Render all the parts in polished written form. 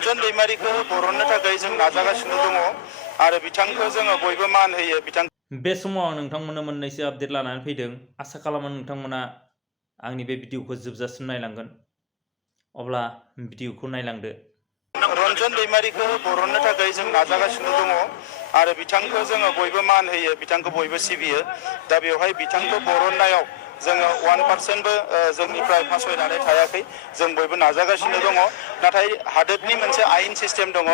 रन्जन दैमारिखौ बरननो थाखाय जों नाजागासिनो दङ आरो बिथांखौ जोङो बयबो मान होयो। बे समाव आं नोंथांमोननो मोननैसो आपडेट लानानै फैदों। आसा खालामो नोंथांमोना आंनि बे भिडिअखौ जोबजासिम नायलांगोन। अब्ला भिडिअखौ नायलांदो। रन्जन दैमारिखौ बरननो थाखाय जों नाजागासिनो दङ आरो बिथांखौ जोङो बयबो मान होयो, बिथांखौ बयबो सिबियो। दा बेवहाय बिथांखौ बरननायाव जोङो 1%बो जोंनिफ्राय फासयनानै थायाखै। जों बयबो नाजागासिनो दङ। नाथाय हादोरनि मोनसे आयेन सिस्टेम दङ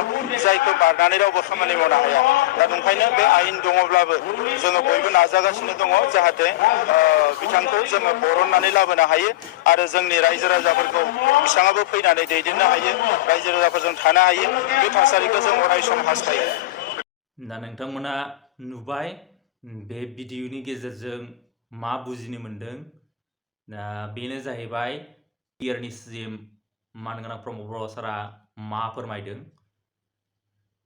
जायखौ बारनानै रावबो खामानि मावनो हाया। दा ओंखायनो बे आयेन दङब्लाबो जोङो बयबो नाजागासिनो दङ जाहाथे बिथांखौ जोङो बरननानै लाबोनो हायो आरो जोंनि रायजो राजाफोरखौ बिथाङाबो फैनानै दैदेननो हायो, रायजो राजाफोरजों थानो हायो। बे थासारिखौ जों अराय सम हास्थायो। दा नोंथांमोना नुबाय बे भिडिअनि गेजेरजों मा बुजिनो मोनदों। दा बेनो जाहैबाय इयारनि सिएम मानगोनां प्रमद बर' सारा मा फोरमायदों।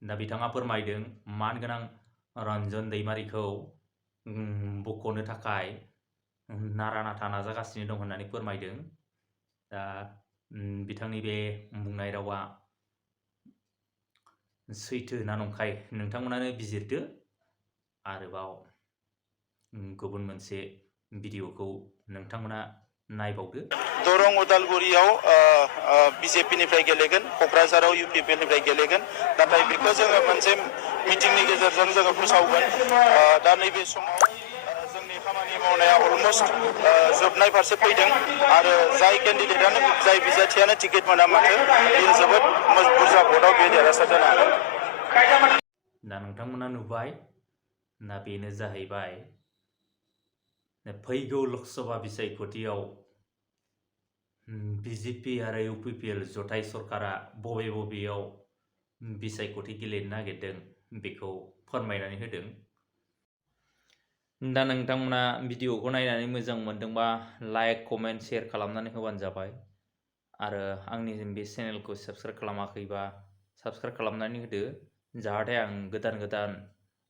दा बिथाङा फोरमायदों मानगोनां रन्जन दैमारिखौ बख'नो थाखाय नारा नाथा नाजागासिनो दं होननानै फोरमायदों। दा बिथांनि बे बुंनाय रावा सैथो ना नंखाय नोंथांमोनानो बिजिरदो। आरोबाव गुबुन मोनसे भिडिअखौ नोंथांमोना नायबावदो। दरं उदालगुरियाव बिजेपिनिफ्राय गेलेगोन, क'क्राझाराव UPPL गेलेगोन। नाथाय बेखौ जोङो मोनसे मिटिंनि गेजेरजों जोङो फोसावगोन। दा नैबे समाव जोंनि खामानि मावनाया अलमस्ट जोबनाय फारसे फैदों आरो जाय केन्डिडेटआनो जाय बिजाथियानो टिकेट मोना माथो बेयो जोबोद बुरजा भटआव बे देरहासार जानो हागोन। दा नोंथांमोना नुबाय। दा बेनो जाहैबाय फैगौ लोकसभा बिसायख'थियाव बिजेपि आरो UPPL जथाय सरकारा बबे बबेयाव बिसायख'थि गेलेनो नागिरदों बेखौ फोरमायनानै होदों। दा नोंथांमोना भिडिअखौ नायनानै मोजां मोनदोंबा लाइक, कमेन्ट, शेयार खालामनानै होबानो जाबाय। आरो आंनि बे चेनेलखौ साबस्क्राइब खालामाखैबा साबस्क्राइब खालामनानै होदो, जाहाथे आं गोदान गोदान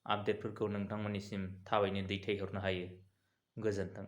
आपडेटफोरखौ नोंथांमोननिसिम थाबैनो दैथायहरनो हायो। गोजोन्थों।